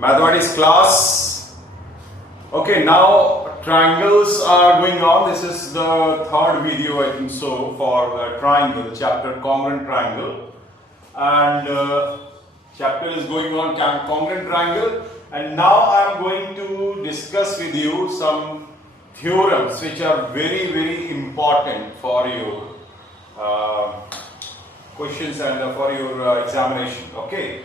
mathematics class. Okay, now triangles are going on. This is the third video I think so for the triangle chapter, congruent triangle, and chapter is going on congruent triangle, and now I am going to discuss with you some theorems which are very important for your questions and for your examination. Okay,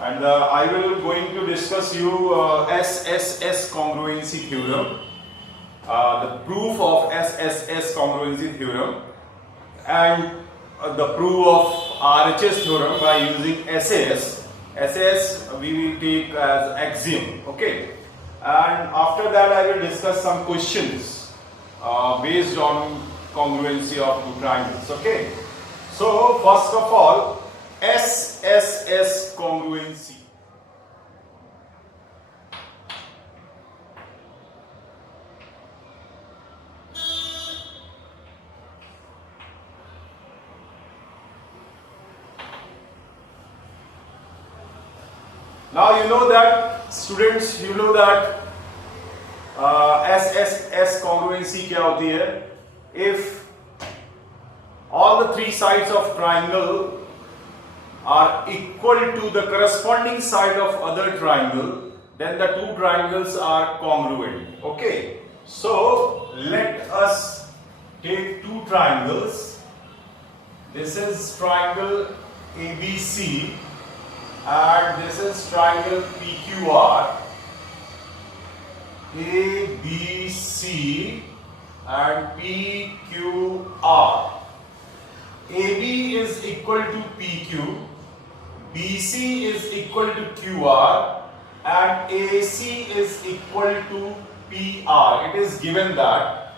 and I will going to discuss you SSS congruency theorem, the proof of SSS congruency theorem, and the proof of RHS theorem by using SAS. SAS we will take as axiom. Okay, and after that I will discuss some questions based on congruency of two triangles. Okay, so first of all, SSS congruency. Now you know that, students, you know that SSS congruency क्या होती है? If all the three sides of triangle are equal to the corresponding side of other triangle, then the two triangles are congruent. Okay, so let us take two triangles. This is triangle ABC and this is triangle PQR. ABC and PQR. AB is equal to PQ, BC is equal to QR, and AC is equal to PR. It is given that,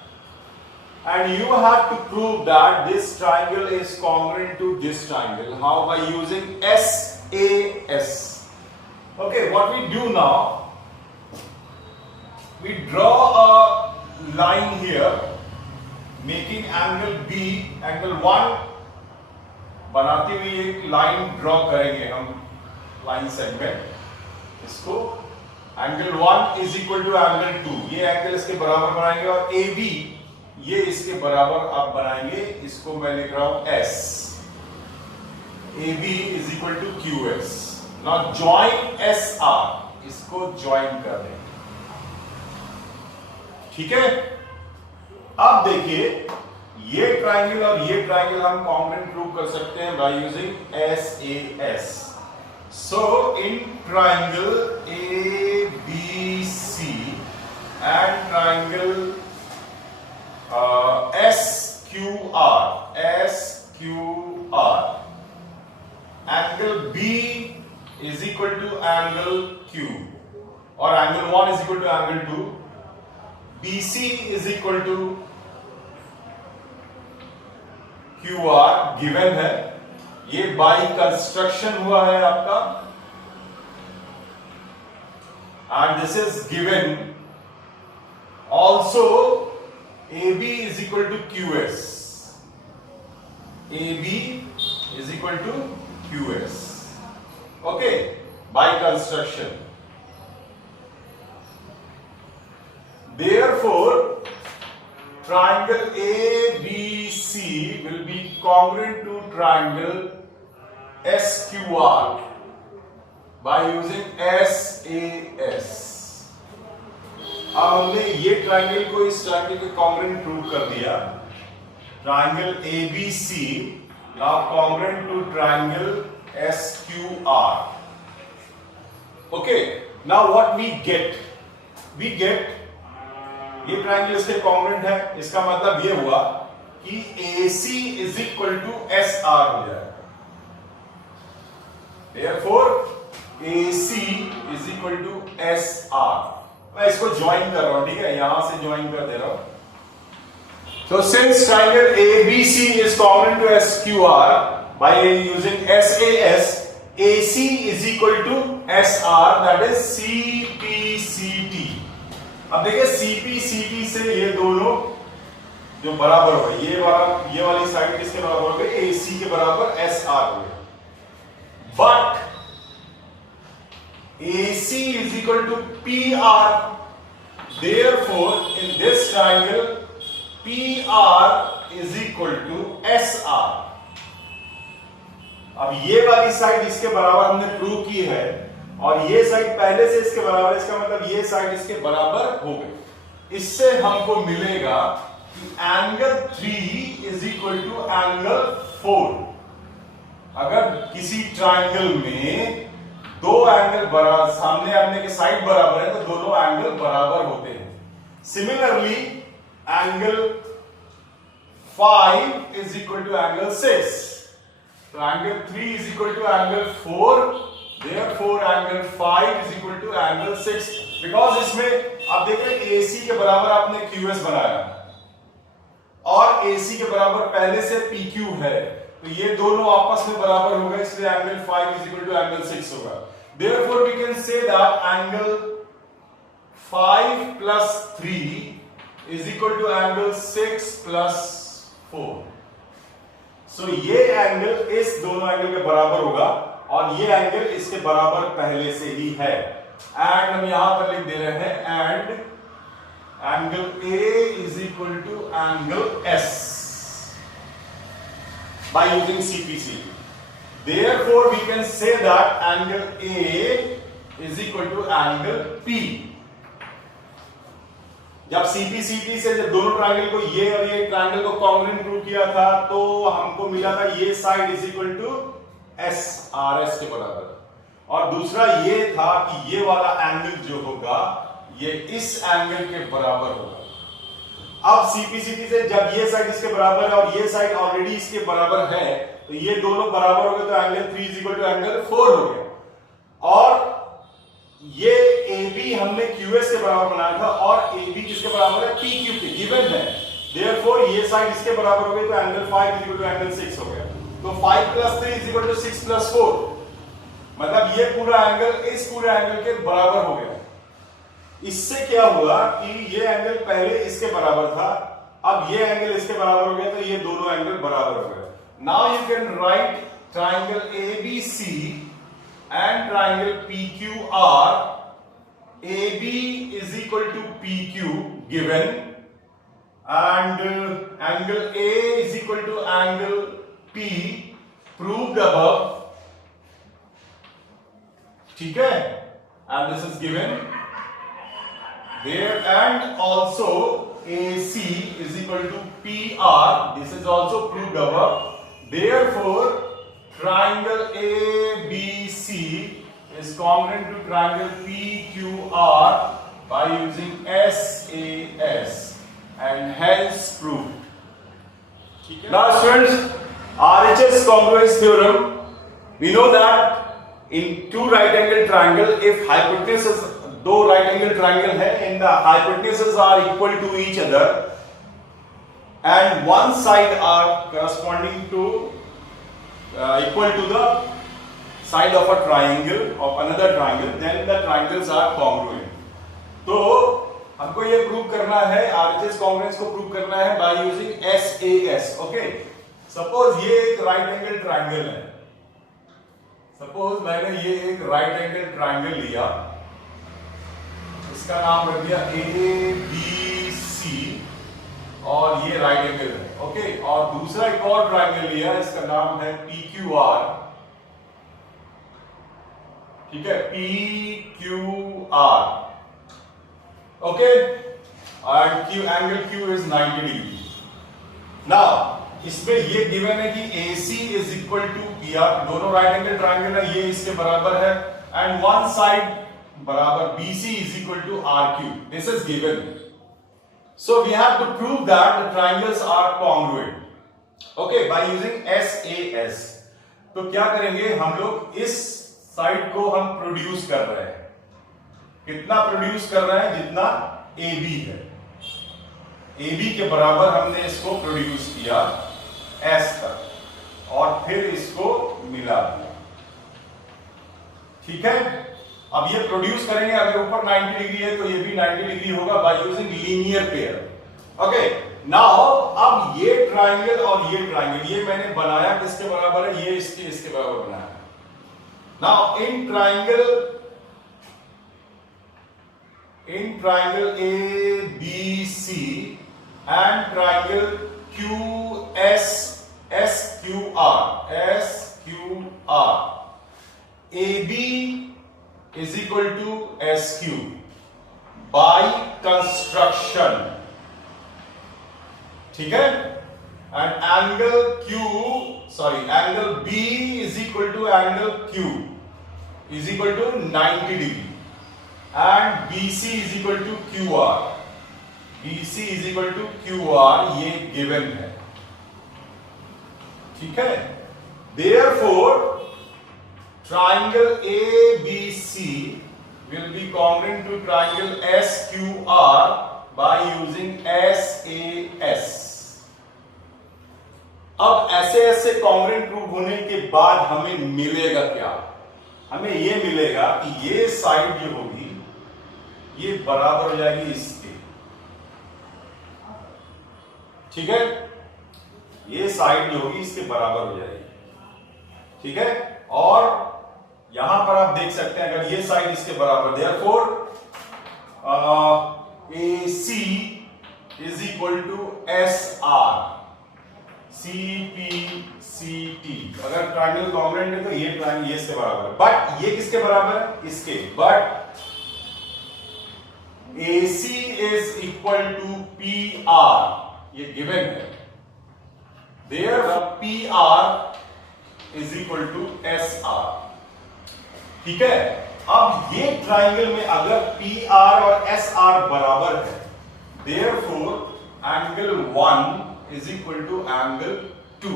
and you have to prove that this triangle is congruent to this triangle. How? By using SAS. Okay, what we do now, we draw a line here making angle B, angle 1 बनाते हुए एक line draw करेंगे हम, line segment, इसको angle 1 is equal to angle 2, ये angle इसके बराबर बनाएंगे, और ए बी ये इसके बराबर आप बनाएंगे, इसको मैं लिख रहा हूं S, A B is equal to Q S. Now join S R, इसको ज्वाइन कर दें. ठीक है, अब देखिए ये ट्राइंगल और ये ट्राइंगल हम कॉन्ग्रुएंट प्रूव कर सकते हैं by using SAS. So in triangle ABC and triangle SQR, angle B is equal to angle Q, और angle 1 is equal to angle 2, BC is equal to QR given है, ये by construction हुआ है आपका, and this is given also AB is equal to QS, AB is equal to QS. Okay, by construction. Therefore, triangle ABC will be congruent to triangle SQR by using SAS. अब हमने ये triangle को इस triangle के congruent prove कर दिया. Triangle ABC now congruent to triangle SQR. Okay, now what we get? We get ये triangle इसके कॉन्ग्रुएंट है, इसका मतलब ये हुआ कि AC is equal to SR हो जाएगा. Therefore AC is equal to SR. मैं इसको ज्वाइन कर रहा हूं, ठीक है, यहां से ज्वाइन कर दे रहा हूं. So since triangle ABC is congruent to SQR by using SAS, AC is equal to SR, that is CPCT. अब देखिए CPCT से ये दोनों जो बराबर हो गए, ये वाली साइड किसके बराबर हो गई? AC के बराबर SR हो गई. But AC is equal to PR. Therefore, in this triangle, PR is equal to SR. अब ये वाली साइड इसके बराबर हमने प्रूव की है और ये साइड पहले से इसके बराबर है, इसका मतलब ये साइड इसके बराबर हो गई। इससे हमको मिलेगा कि angle 3 is equal to angle 4। अगर किसी ट्रायंगल में दो एंगल बराबर सामने आमने के साइड बराबर है तो दोनों एंगल बराबर होते हैं। Similarly angle 5 is equal to angle 6, तो angle 3 is equal to angle 4, therefore angle 5 is equal to angle 6। Because इसमें आप देख रहे हैं AC के बराबर आपने QS बनाया और AC के बराबर पहले से PQ है, तो ये दोनों आपस में बराबर हो गए, इसलिए angle 5 is equal to angle 6 होगा। Therefore we can say that angle 5 plus 3 is equal to angle 6 plus 4. So ये एंगल इस दोनों एंगल के बराबर होगा और ये एंगल इसके बराबर पहले से ही है। एंड हम यहां पर लिख दे रहे हैं and angle A is equal to angle S by using CPC. Therefore we can say that angle A is equal to angle P. जब CPCT से जब दोनों ट्रायंगल को ये और ये ट्रायंगल को कॉन्ग्रुएंट प्रूव किया था तो हमको मिला था ये side is equal to SRS के बराबर, और दूसरा ये था कि ये वाला एंगल जो होगा ये इस एंगल के बराबर होगा। अब CPCT से जब ये साइड इसके बराबर है और ये साइड ऑलरेडी इसके बराबर है तो ये दोनों बराबर हो गए, तो angle 3 is equal to angle 4 हो गया। और ये AB हमने QS के बराबर बनाया था और AB किसके बराबर है? PQ के, गिवन है। Therefore ये साइड इसके बराबर हो गई, तो angle 5 is equal to angle 6 हो गया। तो 5 plus 3 is equal to 6 plus 4, मतलब ये पूरा एंगल इस पूरे एंगल के बराबर हो गया। इससे क्या हुआ कि ये एंगल पहले इसके बराबर था, अब ये एंगल इसके बराबर हो गया, तो ये दोनों एंगल बराबर हो गए। Now you can write triangle ABC and triangle PQR. AB is equal to PQ given, and angle A is equal to angle P proved above, ठीक है, and this is given there, and also AC is equal to PR, this is also proved above. Therefore triangle ABC is congruent to triangle PQR by using SAS and hence proved. Now students, RHS congruence theorem, we know that in two right angle triangle, if hypotenuses, दो right angle triangle है, and the hypotenuses are equal to each other and one side are corresponding to equal to the side of a triangle of another triangle, then the triangles are congruent. तो हमको ये prove करना है, RHS congruence को prove करना है by using SAS. Okay, suppose ये एक राइट एंगल ट्राइंगल है, सपोज मैंने ये एक राइट एंगल ट्राइंगल लिया, इसका नाम रख दिया ABC और ये राइट एंगल है, ओके, और दूसरा एक और ट्राइंगल लिया, इसका नाम है PQR, ठीक है, PQR, okay, and angle Q is 90 degree. Now इसमें ये गिवन है कि AC is equal to PR, दोनों राइट एंगल ट्राइंगल है, ये इसके बराबर है, एंड वन साइड बराबर BC is equal to RQ, this is given. So we have to prove that the triangles are congruent, okay, by using SAS. तो क्या करेंगे हम लोग, इस साइड को हम प्रोड्यूस कर रहे हैं, कितना प्रोड्यूस कर रहे हैं, जितना AB है, AB के बराबर हमने इसको प्रोड्यूस किया S तक और फिर इसको मिला दिया, ठीक है। अब ये प्रोड्यूस करेंगे, अगर ऊपर 90 डिग्री है तो ये भी 90 डिग्री होगा by using linear pair. Okay, now अब ये ट्राइंगल और ये ट्राइंगल, ये मैंने बनाया किसके बराबर है, ये इसके बराबर बनाया। Now in triangle in triangle ABC and triangle SQR. AB is equal to SQ by construction. ठीक है? And angle B is equal to angle Q is equal to 90 degree and BC is equal to QR. BC is equal to QR, ये given है. ठीक है? Therefore, triangle ABC will be congruent to triangle SQR by using SAS. अब SAS से congruent prove होने के बाद हमें मिलेगा क्या? हमें ये मिलेगा कि ये साइड जो होगी ये बराबर हो जाएगी इसके. ठीक है? ये साइड जो होगी इसके बराबर हो जाएगी. ठीक है? और यहां पर आप देख सकते हैं अगर ये साइड इसके बराबर, therefore AC is equal to SR. CPCT. अगर ट्राइंगल कॉन्ग्रुएंट है तो ये ट्राइंगल ये इसके बराबर है, बट ये किसके बराबर है? इसके. But AC is equal to PR, ये गिवन है. Therefore PR is equal to SR. ठीक है? अब ये ट्राइंगल में अगर PR और SR बराबर है, therefore angle 1 is equal to angle 2.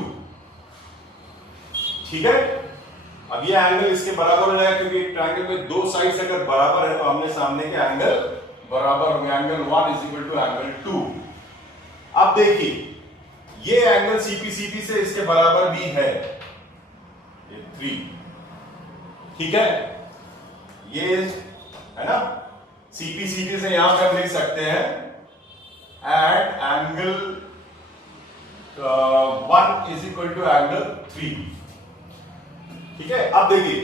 ठीक है? अब ये एंगल इसके बराबर हो जाएगा क्योंकि ट्राइंगल में दो साइड्स अगर बराबर है तो हमने सामने के एंगल बराबर होंगे. Angle 1 is equal to angle 2. अब देखिए ये एंगल CPCT से इसके बराबर भी है, ये 3. ठीक है? ये है ना, CPCT से यहां पर लिख सकते हैं at angle 1 is equal to angle 3. ठीक है? अब देखिए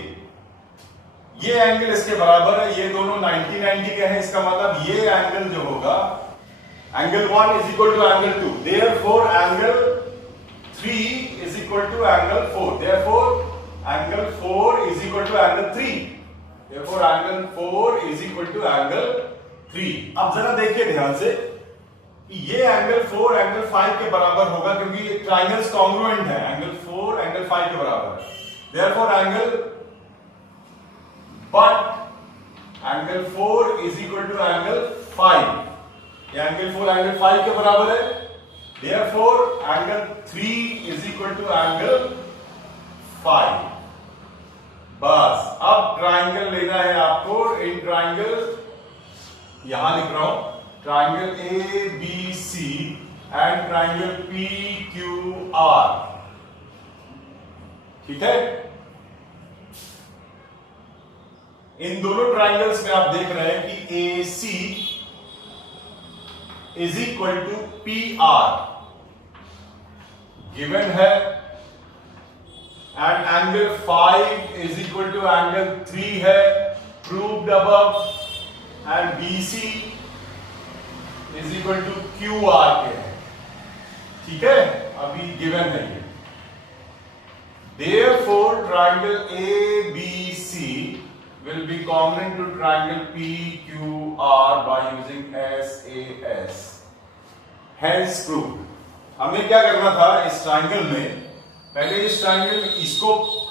ये एंगल इसके बराबर है, ये दोनों 90-90 के हैं. इसका मतलब ये एंगल जो होगा angle 1 is equal to angle 2. therefore angle 3 is equal to angle 4. therefore angle 4 is equal to angle 3. therefore angle 4 is equal to angle 3. अब जरा देखिए ध्यान से ये एंगल 4 एंगल 5 के बराबर होगा क्योंकि ट्राइंगल्स कॉन्ग्रुएंट है. एंगल 4 एंगल 5 के बराबर है. therefore angle 4 is equal to angle 5. ये एंगल 4 एंगल 5 के बराबर है. therefore angle 3 is equal to angle 5. बस अब ट्राइंगल लेना है आपको. इन ट्राइंगल यहां लिख रहा हूं, triangle ABC and triangle PQR. ठीक है? इन दोनों ट्राइंगल्स में आप देख रहे हैं कि AC is equal to PR given है and angle 5 is equal to angle 3 है, proved above. And BC is equal to QR के है. ठीक है? अभी गिवन है ये. therefore triangle ABC will be congruent to triangle PQR by using SAS. hence proved. हमें क्या करना था इस ट्राइंगल में? पहले इस ट्राइंगल में इसको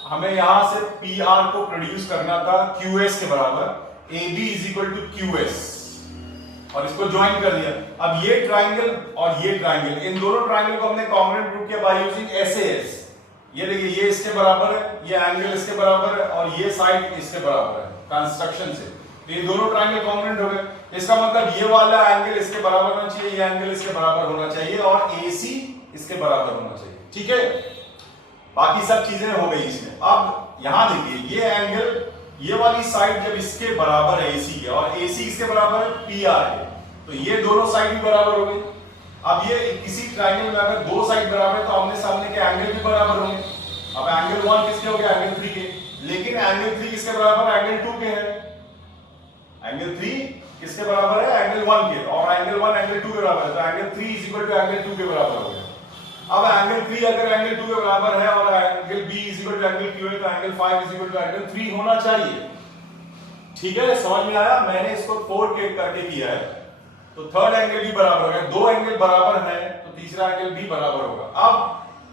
हमें यहां से PR को प्रोड्यूस करना था QS के बराबर. AB is equal to QS और इसको ज्वाइन कर दिया. अब ये ट्राइंगल और ये ट्राइंगल, इन दोनों ट्राइंगल को हमने कॉन्ग्रुएंट प्रूव किया बाय यूजिंग SAS. ये देखिए ये इसके बराबर है, ये एंगल इसके बराबर है और ये साइड इसके बराबर है कंस्ट्रक्शन से. तो ये दोनों ट्राइंगल कॉन्ग्रुएंट हो गए. इसका मतलब ये वाला एंगल इसके बराबर होना चाहिए, ये एंगल इसके बराबर होना चाहिए और AC इसके बराबर होना चाहिए. ठीक है? बाकी सब चीजें हो गई इसमें. अब यहां देखिए ये एंगल, ये वाली साइड जब इसके बराबर है AC के और AC इसके बराबर है PR के, तो ये दोनों साइड भी बराबर हो गई. अब ये किसी ट्राइंगल में अगर दो साइड बराबर है तो आमने सामने के एंगल भी बराबर होंगे. अब एंगल 1 किसके हो गया? एंगल 3 के. लेकिन एंगल 3 किसके बराबर? एंगल 2 के है. एंगल 3 किसके बराबर है? एंगल 1 के, और एंगल 1 एंगल 2 के बराबर है, तो angle 3 is equal to angle 2 के बराबर हो गया। अब एंगल 3 अगर एंगल 2 के बराबर है और angle B is equal to angle Q है, तो angle 5 is equal to angle 3 होना चाहिए। ठीक है, समझ में आया? मैंने इसको 4 के करके किया है, तो थर्ड एंगल भी बराबर हो गया। दो एंगल बराबर है तो तीसरा एंगल भी बराबर होगा। अब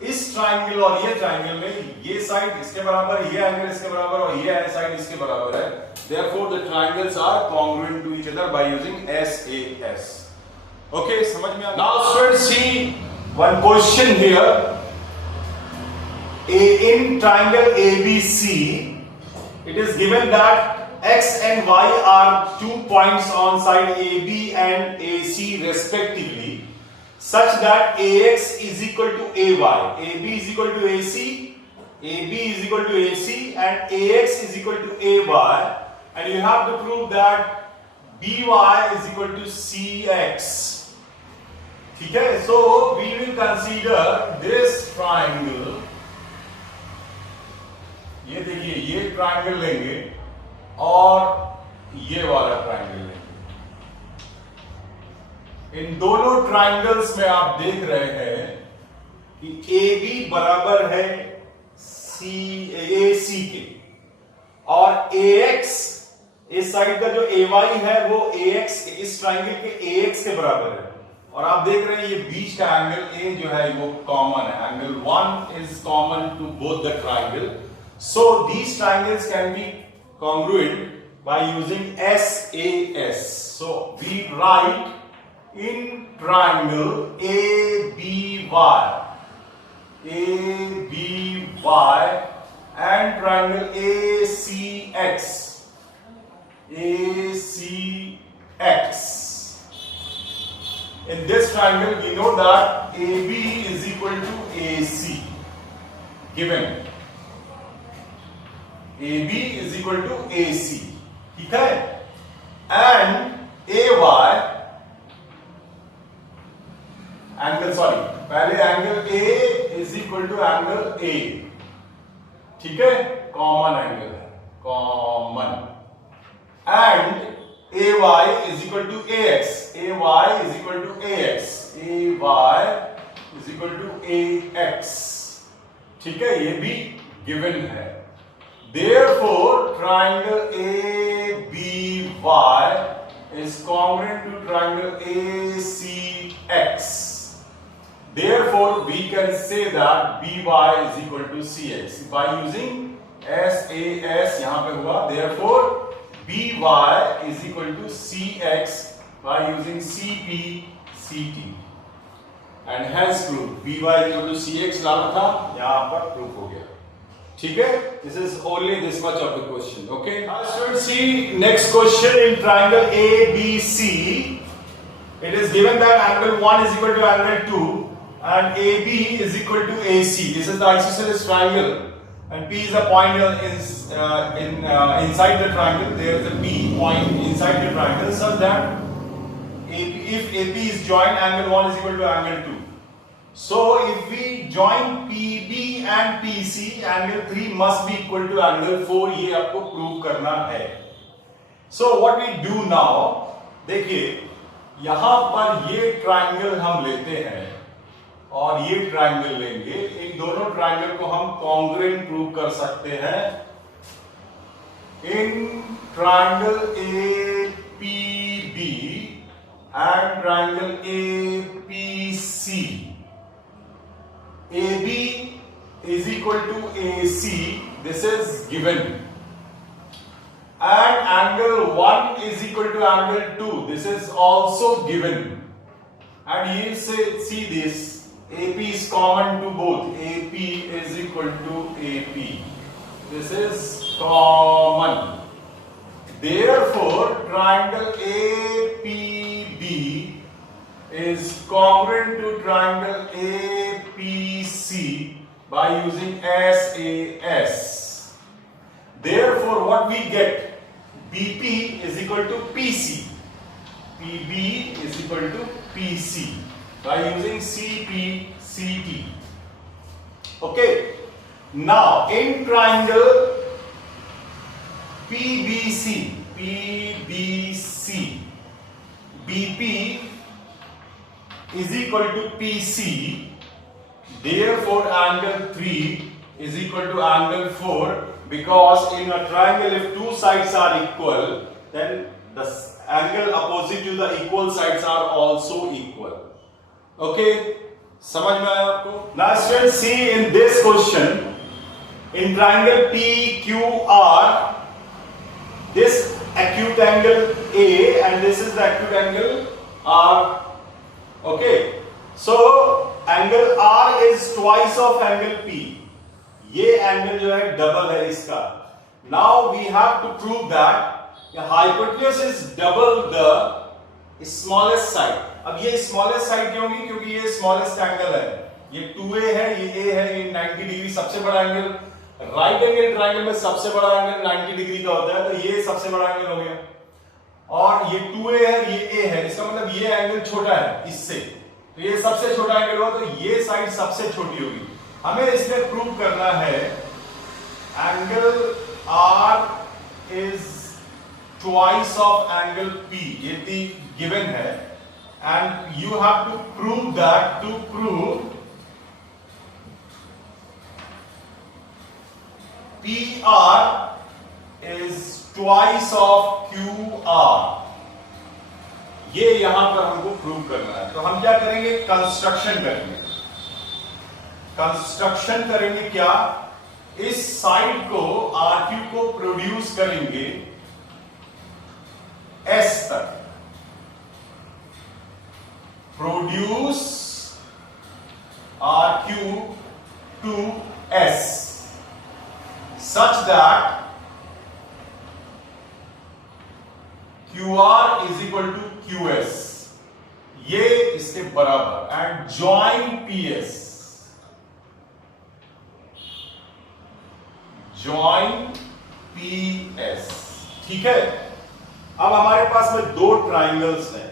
इस ट्राइंगल और ये ट्राइंगल में ये साइड इसके बराबर, ये एंगल इसके बराबर और ये साइड इसके बराबर है। Therefore the triangles are congruent to each other by using SAS. Okay, समझ में आ? Now students see one question here. In triangle ABC, it is given that X and Y are 2 points on side AB and AC respectively, such that AX is equal to AY, AB is equal to AC, AB is equal to AC, and AX is equal to AY, and you have to prove that BY is equal to CX. ठीक है? So we will consider this triangle. ये देखिए, ये triangle लेंगे और ये वाला triangle लेंगे। इन दोनों ट्राइंगल्स में आप देख रहे हैं कि AB बराबर है AC के, और AX इस साइड का जो AY है वो AX इस ट्राइंगल के AX के बराबर है। और आप देख रहे हैं ये बीच का एंगल A जो है वो कॉमन है। Angle 1 is common to both the triangle, so these triangles can be congruent by using SAS. So we write in triangle ABY and triangle ACX. In this triangle we know that AB is equal to AC, given AB is equal to AC, ठीक है? And AY angle, sorry पहले angle A is equal to angle A, ठीक है? Common angle है, common. And AY is equal to AX, AY is equal to AX, AY is equal to AX, ठीक है? ये भी गिवन है। Therefore, triangle ABY is congruent to triangle ACX. Therefore, we can say that BY is equal to CX by using SAS यहाँ पे हुआ। Therefore, BY is equal to CX by using CP CT, and hence proof BY is equal to CX डाला था, यहाँ पर proof हो गया। ठीक है? This is only this much of the question. Okay? Now students, see next question in triangle ABC. It is given that angle 1 is equal to angle 2 and AB is equal to AC. This is the isosceles triangle, and P is a point inside the triangle. There is a P point inside the triangle, such that if AB is joined, angle 1 is equal to angle 2. So if we join PB and PC, angle 3 must be equal to angle 4. ये आपको prove करना है। So what we do now, देखिए यहां पर ये triangle हम लेते हैं और ये ट्राइंगल लेंगे। इन दोनों ट्राइंगल को हम कॉन्ग्रुएंट प्रूव कर सकते हैं। In triangle APB and triangle APC, AB is equal to AC, this is given, and angle 1 is equal to angle 2, this is also given, and you see this AP is common to both, AP is equal to AP, this is common. Therefore triangle APB is congruent to triangle APC by using SAS. Therefore what we get, BP is equal to PC, PB is equal to PC by using CP CT. Okay, now in triangle PBC equal to PC, therefore angle 3 is equal to angle 4, because in a triangle if two sides are equal, then the angle opposite to the equal sides are also equal. Okay, समझ में आया आपको? Now students, see in this question, in triangle PQR, this acute angle A and this is the acute angle R. Okay, so angle R is twice of angle P. ये angle जो है double है इसका. Now we have to prove that the hypotenuse is double the smallest side. अब ये smallest side क्यों होगी? क्योंकि ये smallest angle है. ये 2A है, ये A है, ये 90 डिग्री सबसे बड़ा एंगल. राइट एंगल ट्रायंगल में सबसे बड़ा एंगल 90 डिग्री का होता है, तो ये सबसे बड़ा एंगल हो गया. और ये 2A है, ये A है, इसका मतलब ये एंगल छोटा है इससे, तो ये सबसे छोटा एंगल हुआ, तो ये साइड सबसे छोटी होगी. हमें इसमें प्रूव करना है angle R is twice of angle P. ये गिवन है, and you have to prove that. To prove PR is twice of QR, ये यहां पर हमको प्रूव करना है. तो हम क्या करेंगे? कंस्ट्रक्शन करेंगे. कंस्ट्रक्शन करेंगे क्या? इस साइड को RQ को प्रोड्यूस करेंगे S तक. Produce RQ to S such that QR is equal to QS, ये इसके बराबर, and join PS, join PS. ठीक है. अब हमारे पास में दो ट्राइंगल्स हैं,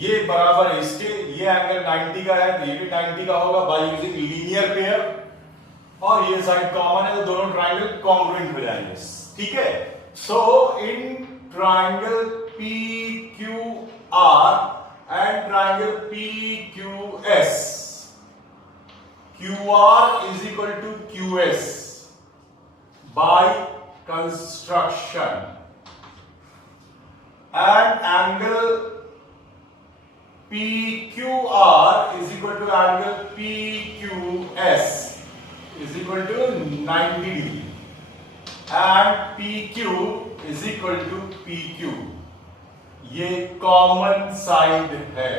ये बराबर है इसके, ये एंगल 90 का है, तो ये भी 90 का होगा बाय यूजिंग लीनियर पेयर, और ये साइड कॉमन है, तो दोनों ट्राइंगल कॉन्ग्रुएंट हो जाएंगे. ठीक है. So in triangle PQR and triangle PQS, QR is equal to QS by construction, and angle PQR is equal to angle PQS is equal to 90 degree, and PQ is equal to PQ. ये common side है.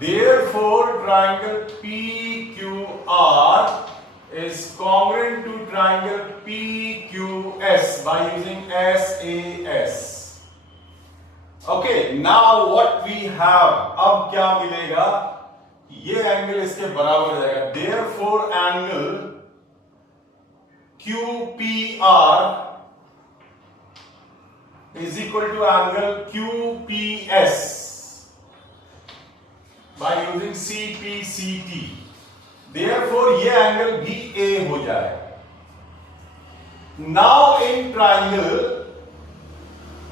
Therefore triangle PQR is congruent to triangle PQS by using SAS. Okay, now what we have, अब क्या मिलेगा? ये angle इसके बराबर हो जाएगा. Therefore angle QPR is equal to angle QPS by using CPCT. Therefore ये एंगल भी A हो जाएगा. Now in triangle,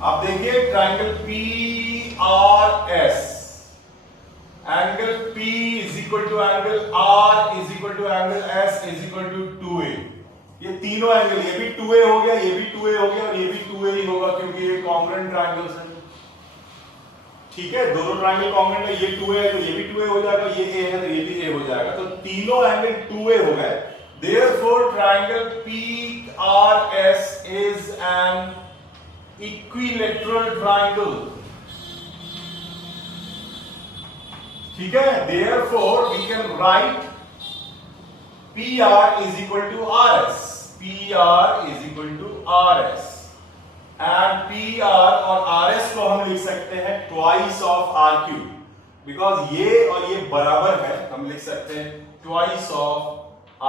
आप देखिए triangle PRS, angle P is equal to angle R is equal to angle S is equal to 2A. ये तीनों angle, ये भी 2A हो गया, ये भी 2A हो गया, और ये भी 2A ही होगा, क्योंकि ये कॉन्ग्रुएंट ट्रायंगल्स हैं. ठीक है, दोनों ट्रायंगल कॉन्ग्रुएंट है. ये 2A है तो ये भी 2A हो जाएगा, ये A है तो ये भी A हो जाएगा, तो तीनों एंगल 2A हो गए. Therefore triangle PRS is an equilateral triangle. ठीक है. Therefore we can write PR is equal to RS. PR is equal to RS, and PR और RS को हम लिख सकते हैं twice of RQ, because ये और ये बराबर है, हम लिख सकते हैं twice of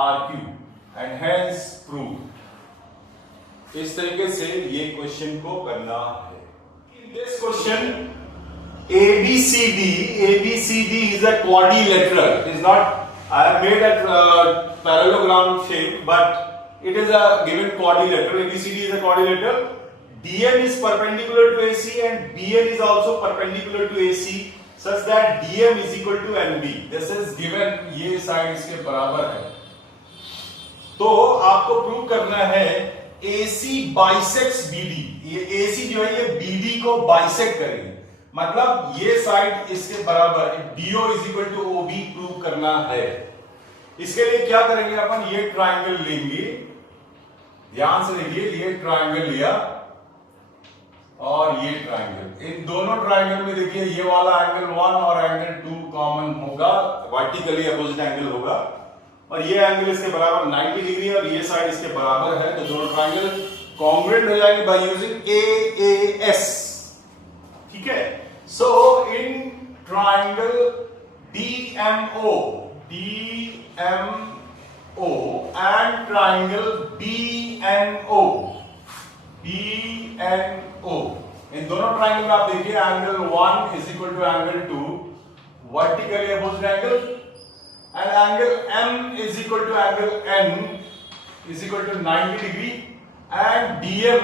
RQ, and hence proved. इस तरीके से ये क्वेश्चन को करना है. In this question, ABCD is a quadrilateral. It is not, I have made a parallelogram shape, but it is a given quadrilateral. ABCD is a quadrilateral. DN is perpendicular to AC and BN is also perpendicular to AC, such that DM is equal to NB. This is given, ये side इसके बराबर है। तो आपको prove करना है AC bisects BD। ये AC जो है ये BD को बाइसेक्ट करेगी, मतलब ये साइड इसके बराबर, DO is equal to OB prove करना है। इसके लिए क्या करेंगे अपन, ये ट्राइंगल लेंगे, ध्यान से देखिए, ये ट्राइंगल लिया और ये ट्राइंगल, इन दोनों ट्राइंगल में देखिए ये वाला एंगल 1 और एंगल 2 कॉमन होगा, वर्टिकली अपोजिट एंगल होगा, और ये एंगल इसके बराबर 90 डिग्री और ये साइड इसके बराबर है, तो दोनों ट्राइंगल कॉन्ग्रुएंट हो जाएंगे बाय यूजिंग AAS। ठीक है, so in triangle DMO and triangle BNO, इन दोनों ट्राइंगल में आप देखिए angle 1 is equal to angle 2 vertically opposite angle, and angle M is equal to angle N is equal to 90 degree, and DM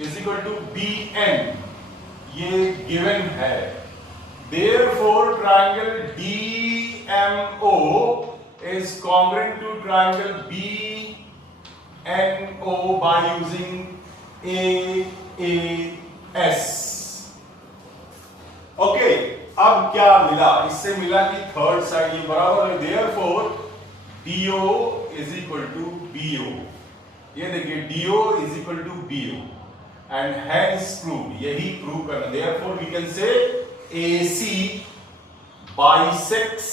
is equal to BN, ये given है। Therefore triangle DMO is congruent to triangle BNO by using AAS। Okay, अब क्या मिला, इससे मिला कि third side ये बराबर है, therefore DO is equal to BO, ये देखिए DO is equal to BO and hence proved, यही प्रूव करना, therefore we can say AC bisects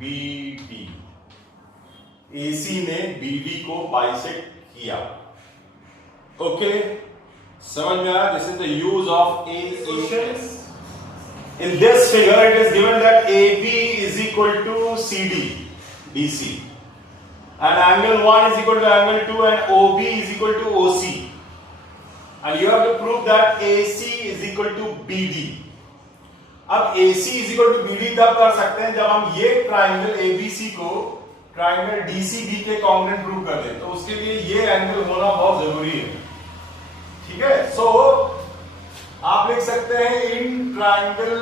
BD, AC ने BD को बाइसेक्ट किया। ओके, समझ में आया? This is the use of AAS। In this figure it is given that AB is equal to CD BC and angle 1 is equal to angle 2 and OB is equal to OC, and you have to prove that AC is equal to BD। अब AC is equal to BD तब कर सकते हैं जब हम ये triangle ABC को triangle DCB के कॉन्ग्रुएंट प्रूव कर दें, तो उसके लिए ये एंगल होना बहुत जरूरी है। ठीक है, सो आप लिख सकते हैं in triangle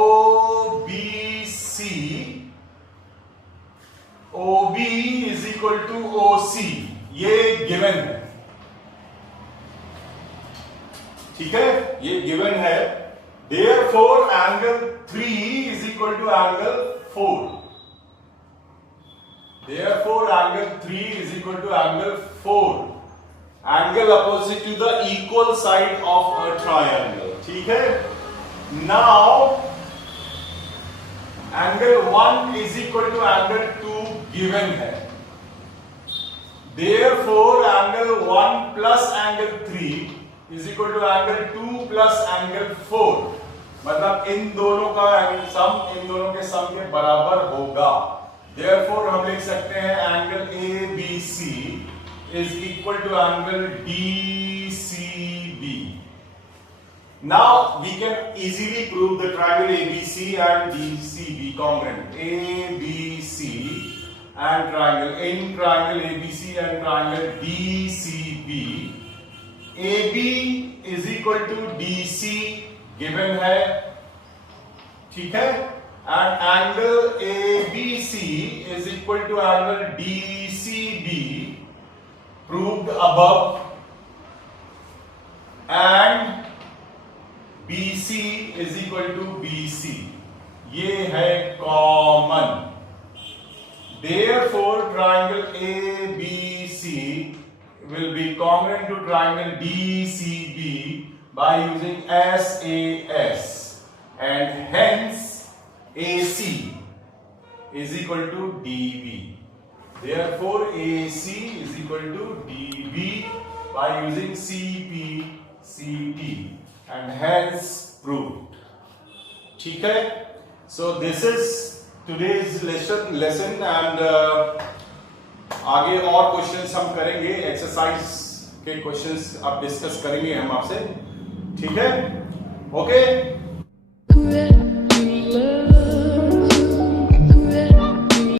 OBC OB is equal to OC, ये गिवन है। ठीक है, ये गिवन है, therefore angle 3 is equal to angle 4, therefore angle 3 is equal to angle 4, angle opposite to the equal side of a triangle। ठीक है, now angle 1 is equal to angle 2 given है, therefore angle 1 plus angle 3 is equal to angle 2 plus angle 4, मतलब इन दोनों का सम इन दोनों के सम के बराबर होगा, therefore हम लिख सकते हैं angle ABC is equal to angle DCB। Now we can easily prove the triangle ABC and DCB congruent, ABC and triangle, in triangle ABC and triangle DCB AB is equal to DC given है। ठीक है, and angle ABC is equal to angle DCB proved above, and BC is equal to BC, ये है common, therefore triangle ABC will be congruent to triangle DCB by using SAS, and hence AC is equal to DB, therefore AC is equal to DB by using CP/CT, and hence proved। ठीक है, so this is today's lesson and आगे और questions हम करेंगे, exercise के questions आप discuss करेंगे हम आपसे। ठीक है, ओके।